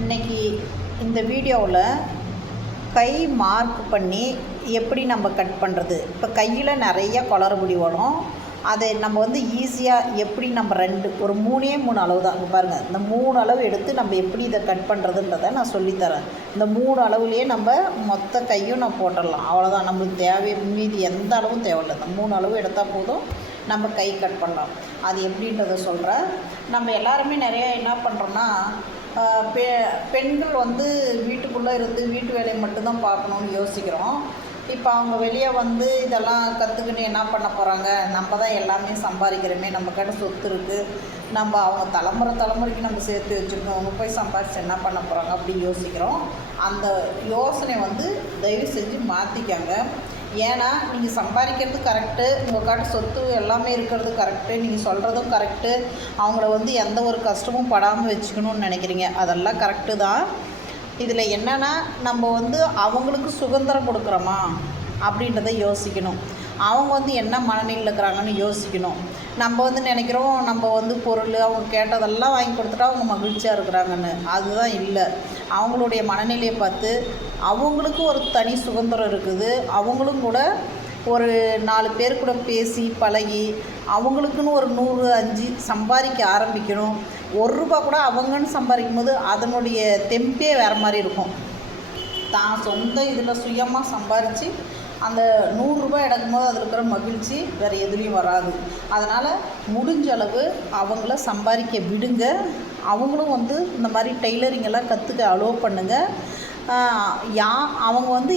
இன்றைக்கி இந்த வீடியோவில் கை மார்க் பண்ணி எப்படி நம்ம கட் பண்ணுறது. இப்போ கையில் நிறைய குளறுபடி வரும். அதை நம்ம ஈஸியாக எப்படி நம்ம ஒரு 3 அளவு தான். இங்கே பாருங்கள், இந்த 3 அளவு எடுத்து நம்ம எப்படி இதை கட் பண்ணுறதுன்றதை நான் சொல்லித்தரேன். இந்த 3 அளவுலேயே நம்ம மொத்த கையும் நான் போட்டுடலாம். அவ்வளோதான், நம்மளுக்கு மீதி எந்த அளவும் தேவையில்லை. இந்த 3 அளவு எடுத்தால் போதும், நம்ம கை கட் பண்ணலாம். அது எப்படின்றத சொல்கிறேன். நம்ம எல்லாருமே நிறைய என்ன பண்ணுறோன்னா, பெண்கள் வீட்டுக்குள்ளே இருந்து வீட்டு வேலையை மட்டும்தான் பார்க்கணுன்னு யோசிக்கிறோம். இப்போ அவங்க வெளியே இதெல்லாம் கற்றுக்கின்னு என்ன பண்ண போகிறாங்க? நம்ம தான் எல்லாமே சம்பாதிக்கிறோமே, நம்ம கிட்ட சொத்து இருக்குது, நம்ம அவங்க தலைமுறைக்கு நம்ம சேர்த்து வச்சுருக்கோம், அவங்க போய் சம்பாதிச்சு என்ன பண்ண போகிறாங்க அப்படின்னு யோசிக்கிறோம். அந்த யோசனை தயவு செஞ்சு மாற்றிக்காங்க. ஏன்னா நீங்கள் சம்பாதிக்கிறது கரெக்டு, உங்கள் காட்டு சொத்து எல்லாமே இருக்கிறது கரெக்டு, நீங்கள் சொல்கிறதும் கரெக்டு, அவங்கள எந்த ஒரு கஷ்டமும் படாமல் வச்சுக்கணும்னு நினைக்கிறீங்க, அதெல்லாம் கரெக்டு தான். இதில் என்னென்னா, நம்ம அவங்களுக்கு சுதந்திரம் கொடுக்குறோமா அப்படின்றத யோசிக்கணும். அவங்க என்ன மனநிலையில் இருக்கிறாங்கன்னு யோசிக்கணும். நம்ம நினைக்கிறோம் நம்ம பொருள் அவங்க கேட்டதெல்லாம் வாங்கி கொடுத்துட்டா அவங்க மகிழ்ச்சியாக இருக்கிறாங்கன்னு. அதுதான் இல்லை. அவங்களுடைய மனநிலையை பார்த்து அவங்களுக்கு ஒரு தனி சுதந்திரம் இருக்குது. அவங்களும் கூட ஒரு 4 பேர் கூட பேசி பழகி அவங்களுக்குன்னு ஒரு 100 சம்பாதிக்க ஆரம்பிக்கணும். ₹1 கூட அவங்கன்னு சம்பாதிக்கும் போது அதனுடைய தெம்பே வேறு மாதிரி இருக்கும். தான் சொந்த இதில் சுயமாக சம்பாரித்து அந்த ₹100 எடுக்கும்போது அதில் இருக்கிற மகிழ்ச்சி வேறு எதுலேயும் வராது. அதனால் முடிஞ்ச அளவு அவங்கள சம்பாதிக்க விடுங்க. அவங்களும் இந்த மாதிரி டெய்லரிங்கெல்லாம் கற்றுக்க அலோவ் பண்ணுங்கள். அவங்க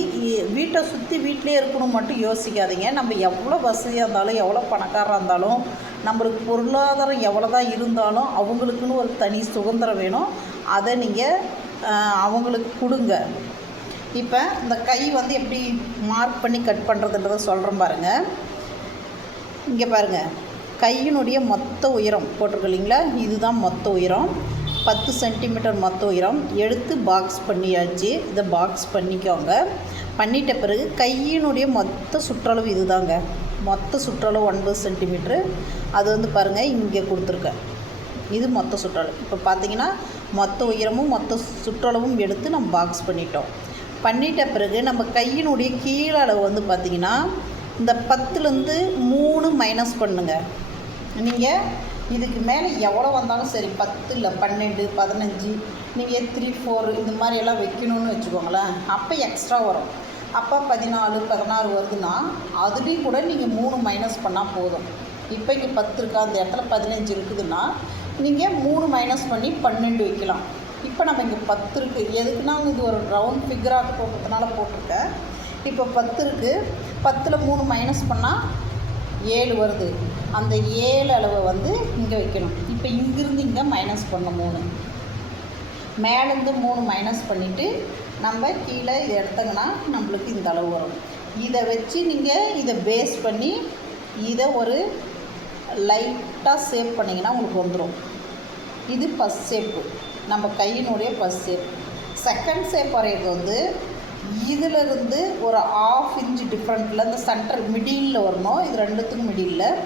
வீட்டை சுற்றி வீட்டிலே இருக்கணும் மட்டும் யோசிக்காதீங்க. நம்ம எவ்வளோ வசதியாக இருந்தாலும் எவ்வளோ பணக்காரராக இருந்தாலும் நம்மளுக்கு பொருளாதாரம் எவ்வளோ தான் இருந்தாலும் அவங்களுக்குன்னு ஒரு தனி சுதந்திரம் வேணும். அதை நீங்கள் அவங்களுக்கு கொடுங்க. இப்போ இந்த கை எப்படி மார்க் பண்ணி கட் பண்ணுறதுன்றதை சொல்கிறேன் பாருங்கள். இங்கே பாருங்கள், கையினுடைய மொத்த உயரம் போட்டிருக்கு இல்லைங்களா, இதுதான் மொத்த உயரம். 10 சென்டிமீட்டர் மொத்த உயரம் எடுத்து பாக்ஸ் பண்ணியாச்சு. இதை பாக்ஸ் பண்ணிக்கோங்க. பண்ணிட்ட பிறகு கையினுடைய மொத்த சுற்றளவு இது தாங்க. மொத்த சுற்றளவு 9 சென்டிமீட்ரு. அது பாருங்கள், இங்கே கொடுத்துருக்கேன். இது மொத்த சுற்றளவு. இப்போ பார்த்தீங்கன்னா மொத்த உயரமும் மொத்த சுற்றளவும் எடுத்து நம்ம பாக்ஸ் பண்ணிட்டோம். பண்ணிட்ட பிறகு நம்ம கையினுடைய கீழே அளவு பார்த்திங்கன்னா இந்த 10லேருந்து 3 மைனஸ் பண்ணுங்கள். நீங்கள் இதுக்கு மேலே எவ்வளோ வந்தாலும் சரி, 10 இல்லை 12 15 நீங்கள் 3 4 இந்த மாதிரியெல்லாம் வைக்கணும்னு வச்சுக்கோங்களேன். அப்போ எக்ஸ்ட்ரா வரும். அப்போ 14 16 வருதுன்னா அதுலேயும் கூட நீங்கள் 3 மைனஸ் பண்ணால் போதும். இப்போ இங்கே 10 இருக்கா, அந்த இடத்துல 15 இருக்குதுன்னா நீங்கள் 3 மைனஸ் பண்ணி 12 வைக்கலாம். இப்போ நம்ம இங்கே 10 இருக்குது. எதுக்குன்னா இது ஒரு ரவுண்ட் ஃபிகராக போடுறதுனால போட்டிருக்கேன். இப்போ 10 இருக்குது. 10ல் 3 மைனஸ் பண்ணால் 7 வருது. அந்த 7 அளவை இங்கே வைக்கணும். இப்போ இங்கிருந்து இங்கே மைனஸ் பண்ண 3, மேலேருந்து 3 மைனஸ் பண்ணிவிட்டு நம்ம கீழே இதை எடுத்தோங்கன்னா நம்மளுக்கு இந்த அளவு வரும். இதை வச்சு நீங்கள் இதை பேஸ் பண்ணி இதை ஒரு லைட்டாக ஷேப் பண்ணிங்கன்னா உங்களுக்கு வந்துடும். இது ஃபஸ்ட் ஷேப்பு, நம்ம கையினுடைய ஃபஸ்ட் ஷேப். செகண்ட் ஷேப் வரைகிறது இதிலிருந்து ஒரு 1/2 இன்ச் டிஃப்ரெண்ட்டில் இந்த சென்டர் மிடிலில் வரணும். இது ரெண்டுத்துக்கும் மிடிலில்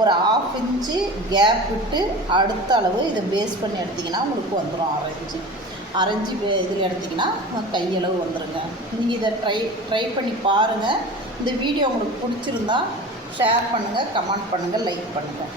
ஒரு 1/2 இன்ச்சு கேப் விட்டு அடுத்த அளவு இதை பேஸ் பண்ணி எடுத்திங்கன்னா உங்களுக்கு வந்துடும் 1/2 இன்ச்சு இதில் எடுத்திங்கன்னா கையளவு வந்துடுங்க. நீங்கள் இதை ட்ரை பண்ணி பாருங்கள். இந்த வீடியோ உங்களுக்கு பிடிச்சிருந்தா ஷேர் பண்ணுங்கள், கமெண்ட் பண்ணுங்கள், லைக் பண்ணுங்கள்.